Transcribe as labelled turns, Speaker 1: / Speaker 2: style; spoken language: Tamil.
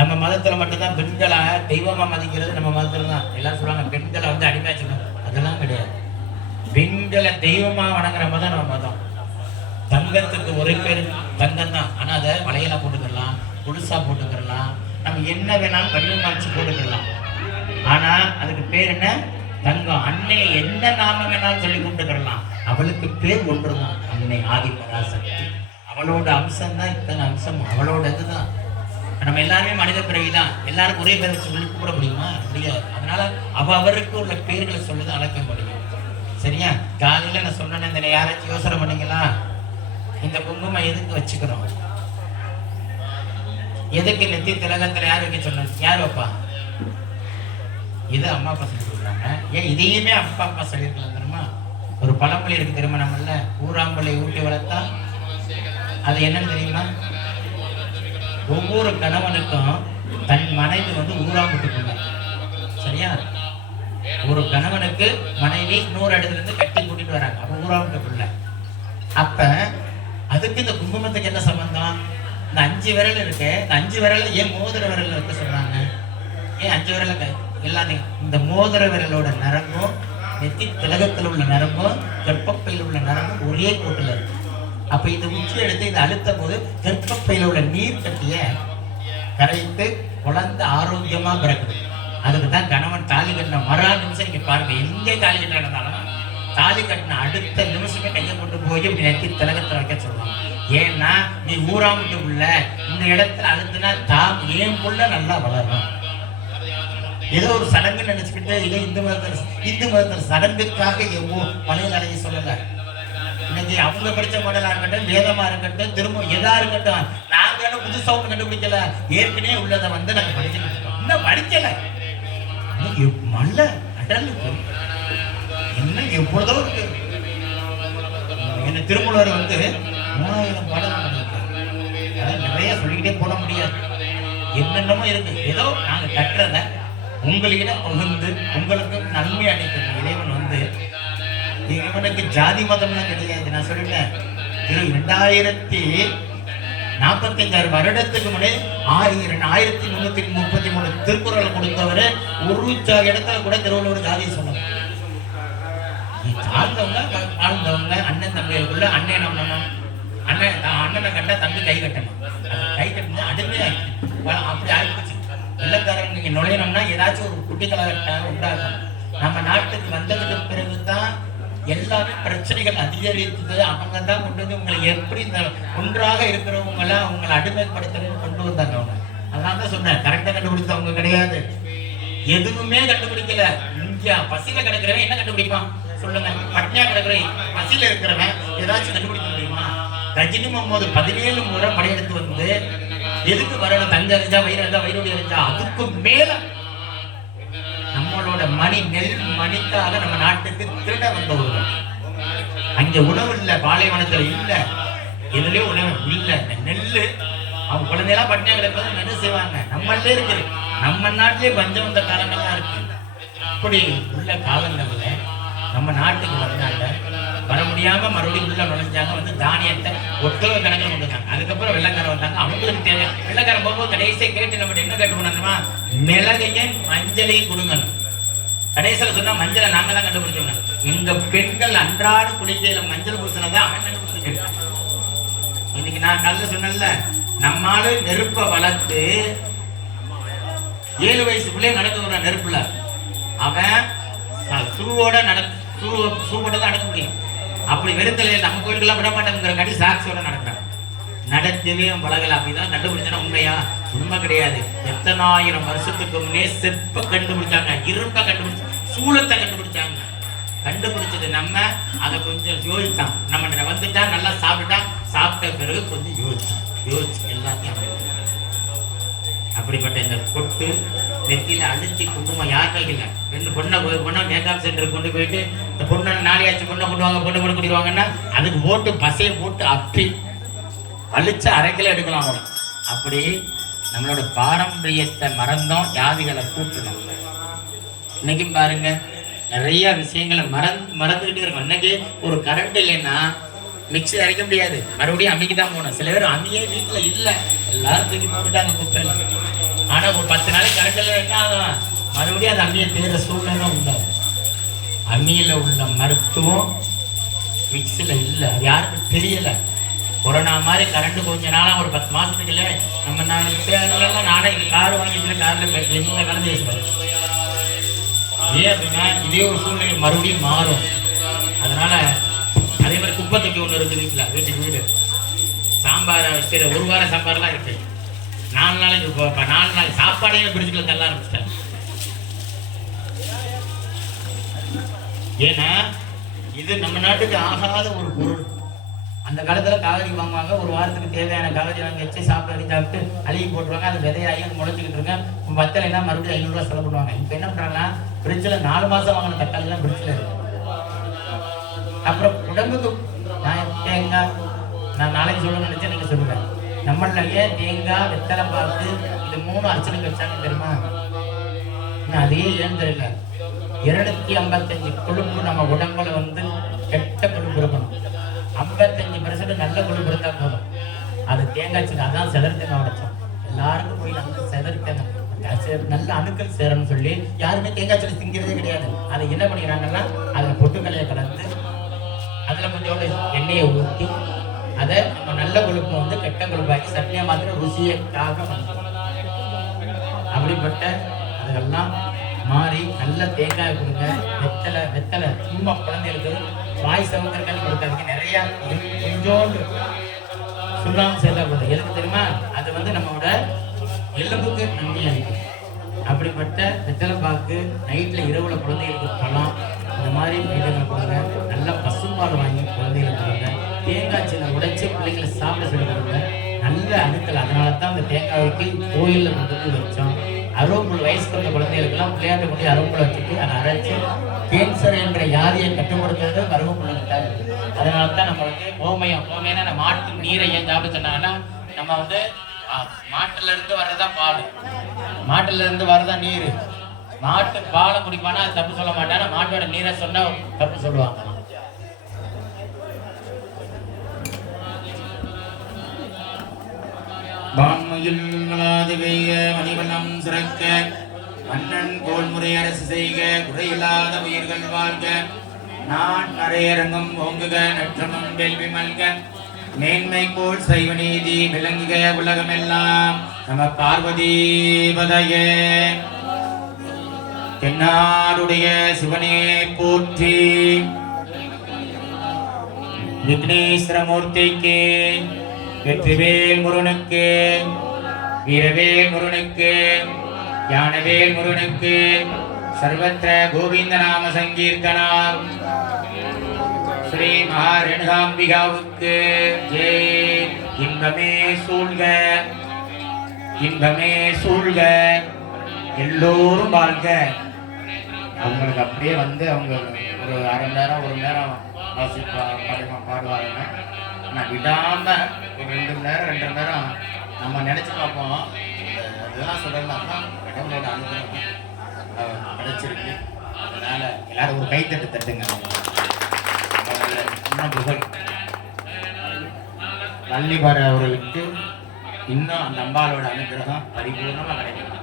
Speaker 1: நம்ம மதத்துல மட்டும்தான் பெண்களை தெய்வமா மதிக்கிறது நம்ம மதத்துல தான் எல்லாம் சொல்லுவாங்க பெண்களை வந்து அடிமையா அதெல்லாம் கிடையாது. பெண்களை தெய்வமா வணங்குற தான் நம்ம மதம். தங்கத்துக்கு ஒரே பேர் தங்கம் தான். ஆனா அதை வளையல போட்டுக்கிடலாம் புதுசா போட்டுக்கிடலாம். நம்ம என்ன வேணாலும் வடிவமாச்சு போட்டுக்கிடலாம். ஆனா அதுக்கு பேர் என்ன? தங்கம். அன்னைய என்ன நாம வேணாலும் சொல்லி கூப்பிட்டுக்கிடலாம் அவளுக்கு பேர் ஒன்றுதான். அன்னை ஆதி பராசக்தி அவளோட அம்சம் தான் இத்தனை அம்சம் அவளோட இதுதான். நம்ம எல்லாருமே மனித பிறவி தான் எல்லாரும் ஒரே பேரை சொல்லி கூப்பிட முடியுமா? முடியாது. அதனால அவ அவருக்கு உள்ள பேர்களை சொல்லுதான் அழைக்க முடியும் சரியா? காலையில நான் சொன்னேன் இந்த யாராச்சும் யோசனை பண்ணீங்களா? இந்த குங்குமம் எதுக்கு வச்சுக்கிறோம்? எதுக்கு நெத்தி திலகத்தில் யார் வைக்க சொன்னது? யார் வைப்பா? இது அம்மா அப்பா சொல்லி சொல்றாங்க ஏன் இதையுமே அப்பா அப்பா சொல்லியிருக்கலாம் தெரியுமா? ஒரு பழமொழி இருக்கு தெரியுமா நம்மள? ஊராம்பளை ஊட்டி வளர்த்தா அது என்னன்னு தெரியுமா? ஒவ்வொரு கணவனுக்கும் தன் மனைவி வந்து ஊராம்பட்டு சரியா? ஒரு கணவனுக்கு மனைவி நூறு இடத்துல இருந்து கட்டி கூட்டிட்டு வராங்க. அப்ப ஊராம்பட்டு பிள்ளை அப்ப அதுக்கு இந்த குங்குமத்துக்கு என்ன சம்பந்தம்? இந்த அஞ்சு விரல் இருக்கு. இந்த அஞ்சு விரல் ஏன் மோதிர விரல் இருக்க சொல்றாங்க? ஏன் அஞ்சு விரல் இருக்கு? எல்லாத்தையும் இந்த மோதிர விரலோட நரம்பும் நெத்தி திலகத்தில் உள்ள நரம்பும் கர்ப்பப்பையில் உள்ள நரம்பும் ஒரே கோட்டில் இருக்கு. அப்ப இந்த உச்சி எடுத்து இதை அழுத்த போது கர்ப்பப்பையில் உள்ள நீர் கட்டிய கரைத்து குழந்தை ஆரோக்கியமா பிறக்குது. அதுக்கு தான் கணவன் தாலி கட்டின மறா நிமிஷம் நீங்க பாருங்க. எங்கே தாலி கட்ட நடந்தாலும் தாலி கட்டின அடுத்த நிமிஷமே கையை கொண்டு போய் இப்படி நெத்தி திலகத்தில் வைக்க சொல்லுவாங்க. ஏன்னா நீ ஊராமுட்டு உள்ள இந்த இடத்துல அழுத்தினா தாம் ஏன் புள்ள நல்லா வளரும்? ஏதோ ஒரு சடங்கு நினைச்சுக்கிட்டு இதோ இந்து மதத்தில் இந்து மதத்தில் சடங்குக்காக எவ்வளோ பழைய அலைய சொல்லல. இன்னைக்கு அவங்க படிச்ச மாடலா இருக்கட்டும் வேதமா இருக்கட்டும் திரும்ப எதா இருக்கட்டும் நாங்க என்ன புதுசா ஒண்ணு கண்டுபிடிக்கல. ஏற்கனவே உள்ளதை வந்து நாங்க படிச்சுட்டு இன்னும் படிக்கல. மல்ல அடல் இருக்கு. இன்னும் எப்பொழுதோ இருக்கு. என்ன திருமூலர் வந்து மூணாயிரம் பாடல் நிறைய சொல்லிக்கிட்டே போட முடியாது. என்னென்னமோ இருக்கு. ஏதோ நாங்க கட்டுறத உங்களிடம் பகிர்ந்து உங்களுக்கு நன்மை அளிக்கும் இறைவன் வந்து இவனுக்கு ஜாதி மதம்லாம் கிடையாது நான் சொல்லிட்டேன். இரு ரெண்டாயிரத்தி நாற்பத்தஞ்சாறு வருடத்துக்கு முன்னே ஆயிரம் ஆயிரத்தி முன்னூத்தி முப்பத்தி மூணு திருக்குறள் கொடுத்தவர் ஒரு இடத்துல கூட திருவள்ளுவர் ஜாதியை சொன்னார் நீ தாழ்ந்தவங்க அண்ணன் தம்பிகளுக்குள்ள அண்ணன் நம்பணும் அண்ணன் அண்ணனை கண்டா தம்பி கை கட்டணும். கை கட்டணும் ஆயிடுச்சு. அப்படி ஆயிடுச்சு. வெள்ளக்காரங்க நீங்க நுழையணும்னா ஏதாச்சும் ஒரு குட்டி கலாச்சாரம் உண்டாகும் நம்ம நாட்டுக்கு வந்ததுக்கு பிறகுதான் எல்லாமே பிரச்சனைகள் அதிகரித்தது. அவங்க தான் கொண்டு வந்து உங்களை எப்படி இந்த ஒன்றாக இருக்கிறவங்கள அவங்களை அடிமைப்படுத்துறது கொண்டு வந்தாங்க அவங்க. அதான் தான் சொன்னேன் கரெக்டா கண்டுபிடிச்சவங்க கிடையாது. எதுவுமே கண்டுபிடிக்கல. இந்தியா பசியில கிடக்கிறவன் என்ன கண்டுபிடிப்பான்? சொல்லுங்க. பட்னியா கிடக்கிறவன் பசியில இருக்கிறவன் ஏதாச்சும் கண்டுபிடிக்க முடியுமா? ரஜினி முகமது பதினேழு முறை படையெடுத்து வந்து எதுக்கு வரணும்? தங்க அறிஞ்சா வயிறு அறிஞ்சா வயிறு அறிஞ்சா அதுக்கு மேல நம்மளோட மணி நெல் மணிக்காக நம்ம நாட்டுக்கு திருட வந்தவர்கள் அங்க உணவு இல்ல பாலைவனத்துல இல்ல எதுலயும் உணவு இல்ல. இந்த நெல்லு அவங்க குழந்தையெல்லாம் பட்டினி கிடப்பது என்ன செய்வாங்க? நம்மளே இருக்குது. நம்ம நாட்டிலே பஞ்சம் வந்த காலங்கள்லாம் இருக்கு. இப்படி உள்ள காலங்கள்ல நம்ம நாட்டுக்கு வந்தாங்க. வர முடியாம மறுபடியும் உள்ள நுழைஞ்சாங்க. வந்து தானியத்தை ஒட்டக கணக்கில் கொண்டுருக்காங்க அதுக்கப்புறம் வெள்ளக்காரன் வந்தாங்க. அவங்களுக்கு தேவை. வெள்ளக்காரன் போகும்போது கடைசியை கேட்டு நம்ம என்ன கேட்டு போனோம்னா மிளகையும் மஞ்சளையும் கொடுங்கணும். கடைசியில் சொன்னா மஞ்சளை நாங்க தான் கண்டுபிடிச்சோம் எங்க பெண்கள் அன்றாட குளிக்கையில மஞ்சள் பூசினதை? அவன் கண்டுபிடிச்சிருக்கான் இன்னைக்கு நான் கல்ல சொன்னேன்ல நம்மால நெருப்பை வளர்த்து ஏழு வயசு பிள்ளைய நடக்க விடுறான் நெருப்புல அவன் சூவோட நட சூ சூவோட தான் நடக்க முடியும். அப்படி வெறுத்தல நம்ம கோயிலுக்கெல்லாம் விட மாட்டேங்கிற கடி சாக்ஸோட நடக்கிறான். நடத்தவே அவன் பழகல. அப்படிதான் கண்டுபிடிச்சனா உண்மையா? உண்மை கிடையாது. எத்தனாயிரம் வருஷத்துக்கு முன்னே செப்ப கண்டுபிடிச்சாங்க இரும்ப கண்டுபிடிச்சு சூளத்தை கண்டுபிடிச்சாங்க. கண்டுபிடிச்சது நம்ம அதை கொஞ்சம் யோசித்தான் நம்ம வந்துட்டா நல்லா சாப்பிட்டுட்டா சாப்பிட்ட பிறகு கொஞ்சம் யோசிச்சான். யோசிச்சு எல்லாத்தையும் அப்படிப்பட்ட இந்த கொட்டு நெத்தியில அழிச்சு குங்குமம் யார் கையில் ரெண்டு பொண்ணை பொண்ணை மேக்கப் சென்டருக்கு கொண்டு போயிட்டு இந்த பொண்ணை நாளையாச்சும் பொண்ணை கொண்டு வாங்க பொண்ணு கொண்டு கொடுவாங்கன்னா அதுக்கு போட்டு பசையை போட்டு அப்பி அழிச்சு அரை எடுக்கலாம் அப்படி நம்மளோட பாரம்பரியத்தை மறந்தோம் வியாதிகளை கூட்டணும் இன்னைக்கும் பாருங்க நிறைய விஷயங்களை மறந்து மறந்துகிட்டே இருக்கும். இன்னைக்கு ஒரு கரண்ட் இல்லைன்னா மிக்சி அரைக்க முடியாது. மறுபடியும் அம்மிக்கு தான் போகணும். சில பேர் அம்மியே வீட்டில் இல்லை. எல்லாரும் தூக்கி போட்டுட்டாங்க குப்பையில. ஆனால் ஒரு பத்து நாளைக்கு கரண்ட் என்ன ஆகும்? மறுபடியும் அது அம்மியை தேடுற சூழ்நிலை உண்டாகும். அம்மியில் உள்ள மருத்துவம் மிக்சியில் இல்லை. யாருக்கும் தெரியலை. கொரோனா மாதிரி கரண்ட் கொஞ்ச நாளாக ஒரு பத்து மாதத்துக்குள்ளே இல்லை நம்ம நான் நானே கார் வாங்கிட்டு காரில் எந்த கலந்து பேசுவேன் ஏன் அப்படின்னா இதே ஒரு சூழ்நிலை மறுபடியும் மாறும். அதனால அதே மாதிரி குப்பை தொட்டி ஒன்று இருக்குது வீட்டில் வீட்டுக்கு வீடு. சாம்பாரை வைக்கிற ஒரு வாரம் சாம்பார்லாம் இருக்கு. நாலு நாளைக்கு இப்போ இப்போ நாலு நாள் சாப்பாடையும் பிரிட்ஜில் தள்ள ஆரம்பிச்சிட்டாங்க. ஏன்னா இது நம்ம நாட்டுக்கு ஆகாத ஒரு பொருள். அந்த காலத்துல காலடி வாங்குவாங்க ஒரு வாரத்துக்கு தேவையான காலடி வாங்கி வச்சு சாப்பிட்டு சாப்பிட்டு அழுகி போட்டுருவாங்க. அது விதையாகி அது முளைச்சிக்கிட்டு இருக்கு. இப்போ பத்தலைன்னா மறுபடியும் ஐநூறுரூவா செலவு பண்ணுவாங்க. இப்போ என்ன பண்ணுறாங்கன்னா ஃப்ரிட்ஜில் நாலு மாதம் வாங்கின தக்காளிலாம் ஃப்ரிட்ஜில் இருக்கு. அப்புறம் உடம்புக்கு நான் தேங்காய் நான் நாளைக்கு சொல்ல நினைச்சேன் நீங்க சொல்லுங்க. நம்மளையே தேங்காய் வெத்தலை பார்த்து இது மூணு அர்ச்சனைக்கு வச்சாங்க தெரியுமா? இன்னும் அதே ஏன்னு தெரியல. இருநூத்தி ஐம்பத்தஞ்சு கொழுப்பு நம்ம உடம்புல வந்து கெட்ட கொழுப்பு இருக்கணும் அது அதான் செதறி தேங்காய் உடைச்சோம் எல்லாருக்கும் போய் நம்ம செதறி நல்ல அணுக்கள் சேரணும்னு சொல்லி யாருமே தேங்காய் சின்ன திங்கிறதே கிடையாது. அதை என்ன பண்ணிக்கிறாங்கன்னா அதில் பொட்டுக்கலையை கலந்து அதில் கொஞ்சோட எண்ணெயை ஊற்றி அதை நம்ம நல்ல கொழுப்பை வந்து கெட்ட கொழுப்பாக்கி சட்னியாக மாத்திரம் ருசியக்காக பண்ணுறோம் அப்படிப்பட்ட அதெல்லாம் மாறி நல்ல தேங்காய் கொடுங்க வெத்தலை வெத்தலை. சும்மா குழந்தைகளுக்கு வாய் சவுந்தரங்கள் கொடுக்கறதுக்கு நிறையா கொஞ்சோண்டு அதுதான் சேர்த்தா எதுக்கு தெரியுமா? அது வந்து நம்மளோட எலும்புக்கு நன்மை அளிக்கும். அப்படிப்பட்ட வெத்தலை பாக்கு நைட்டில் இரவுல குழந்தைகளுக்கு பழம் இந்த மாதிரி ஐட்டங்கள் கொடுங்க நல்ல பசும்பால் வாங்கி குழந்தைகளுக்கு கொடுங்க. தேங்காய் சின்ன உடைச்சி பிள்ளைங்களை சாப்பிட சொல்லி கொடுங்க நல்ல அணுக்கள். அதனால தான் அந்த தேங்காய்க்கு கோயிலில் கொண்டு போய் வச்சோம். அருவம்புல் வயசுக்கு வந்த குழந்தைகளுக்கெல்லாம் விளையாட்டு கொண்டு அறுபது வச்சுட்டு அதை அரைச்சி கேன்சர் என்ற வியாதியை கட்டுப்படுத்துறது அருவம்புல் தான் அதனால தான் நம்மளுக்கு வந்து ஓமயம் நம்ம மாட்டு நீரை ஏன் சாப்பிட சொன்னாங்கன்னா நம்ம வந்து மாட்டுல இருந்து வர்றதா பால். மாட்டுல இருந்து வர்றதா நீர். மாட்டு பாலை குடிப்பானா அது தப்பு சொல்ல மாட்டானா. மாட்டோட நீரை சொன்னா தப்பு சொல்லுவாங்க. வான்மையில் மணிவண்ணம் சிறக்க மன்னன் கோல்முறை அரசு செய்க குறையில்லாத உயிர்கள் வாழ்க. நான் நரையரங்கம் ஓங்குக நற்றமும் வேள்வி மல்க. மேன்மை போல் சைவ நீதி விளங்குக உலகமெல்லாம். நம பார்வதி பதையே சிவனே போற்றி. விக்னேஸ்வரமூர்த்திக்கு வெற்றிவேல் முருனுக்கு வீரவேல் முருனுக்கு ஞானவேல் முருகனுக்கு சர்வத்திர கோவிந்த நாம சங்கீர்த்தனம் ஸ்ரீ மகாரேணுகாம்பிகாவுக்கு ஜெய். இன்பமே சூழ்க இன்பமே சூழ்க. எல்லோரும் வாழ்க. அவங்களுக்கு அப்படியே வந்து அவங்க ஒரு அரை மணி நேரம் ஒரு மணி நேரம் வாசிப்பா பாடுமா பாடுவாருங்க ஆனால் விடாமல் ஒரு ரெண்டு மணி நேரம் ரெண்டு மணி நேரம் நம்ம நினச்சி பார்ப்போம். அதெல்லாம் இதெல்லாம் சொல்லலாம் தான் கடவுளோட அனுகிரகம் கிடைச்சிருக்கு அதனால எல்லாரும் ஒரு கைத்தட்டு தட்டுங்க. அவங்கள இன்னும் புகழ். வள்ளிபார அவர்களுக்கு இன்னும் அந்த அம்பாலோட அனுகிரகம் பரிபூர்ணமாக கிடைக்கும்